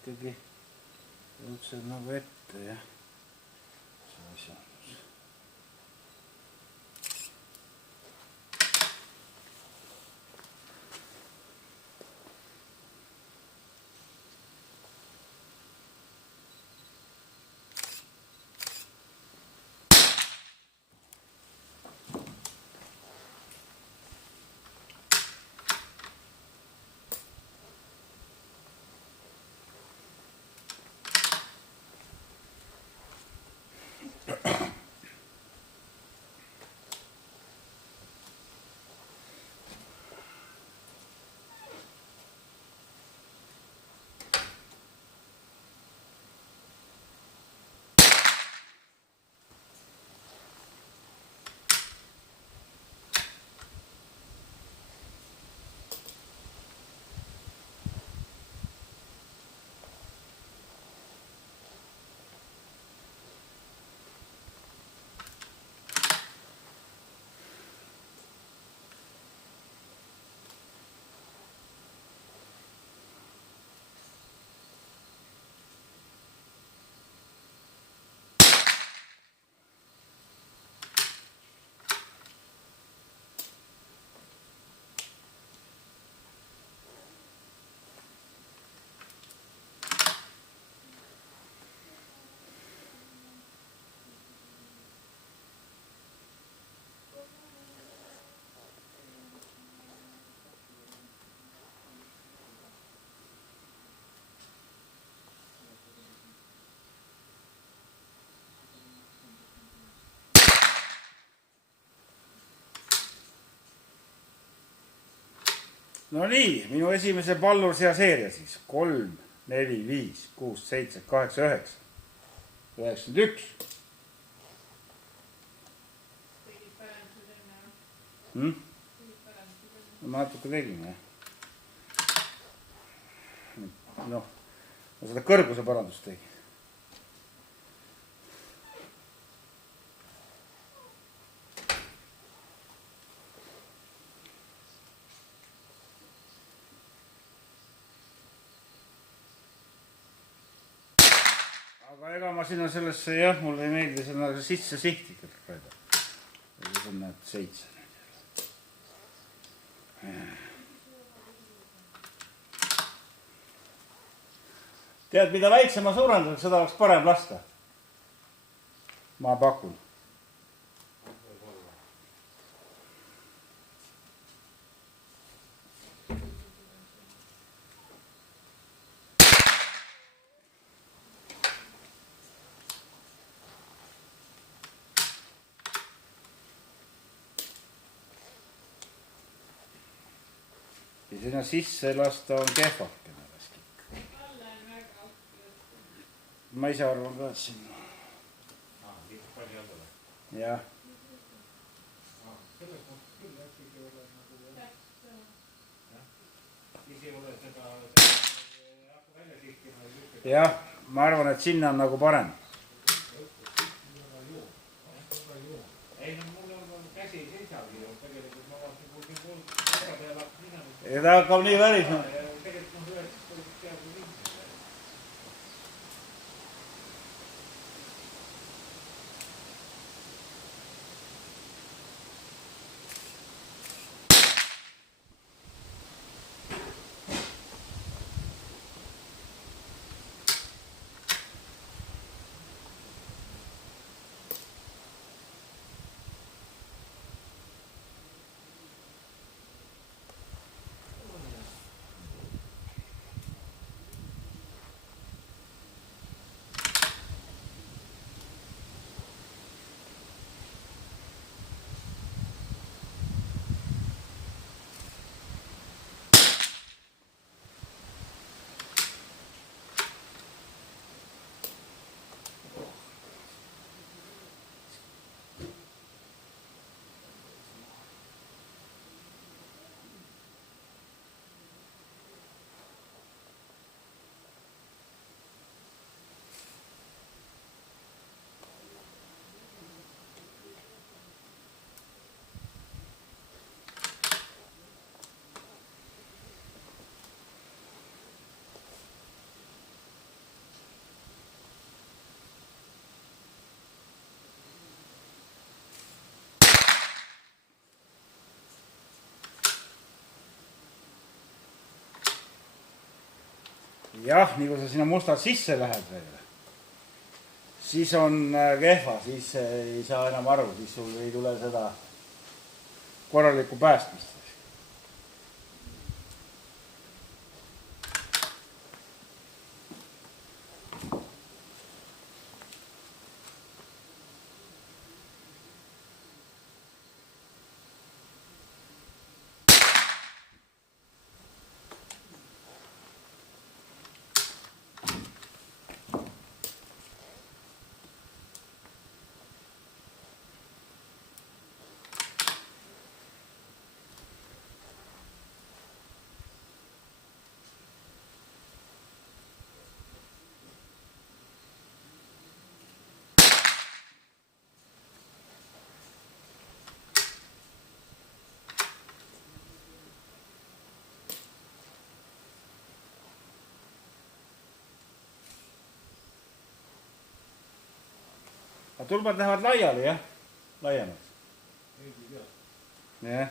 ikkagi jõudsed nagu ette ja see asjandus. No nii, minu esimese pallursea seeria siis 3, 4, 5, 6, 7, 8, 9, 91. Ma natuke tegin, jah. Noh, ma seda kõrguse parandust tegin. Aga ega ma sinna sellesse, jah, mulle ei meeldi sinna sisse sihtida. Ja siis on näed 7. Tead, mida väiksema suurendada, seda oleks parem lasta. Ma pakun. Ja sinna sisse lasta on kehvakene. Ma ise arvan ka, et sinna. Jah. Jah, ma arvan, et sinna on nagu parem. Ja ta hakkab nii värisma. jah, nii kui sa sinna mustad sisse lähed veel, siis on kehva, siis ei saa enam aru, siis sul ei tule seda korralikku päästmist. Tulbad lähevad laiali, jah? Laiemaks. Jah.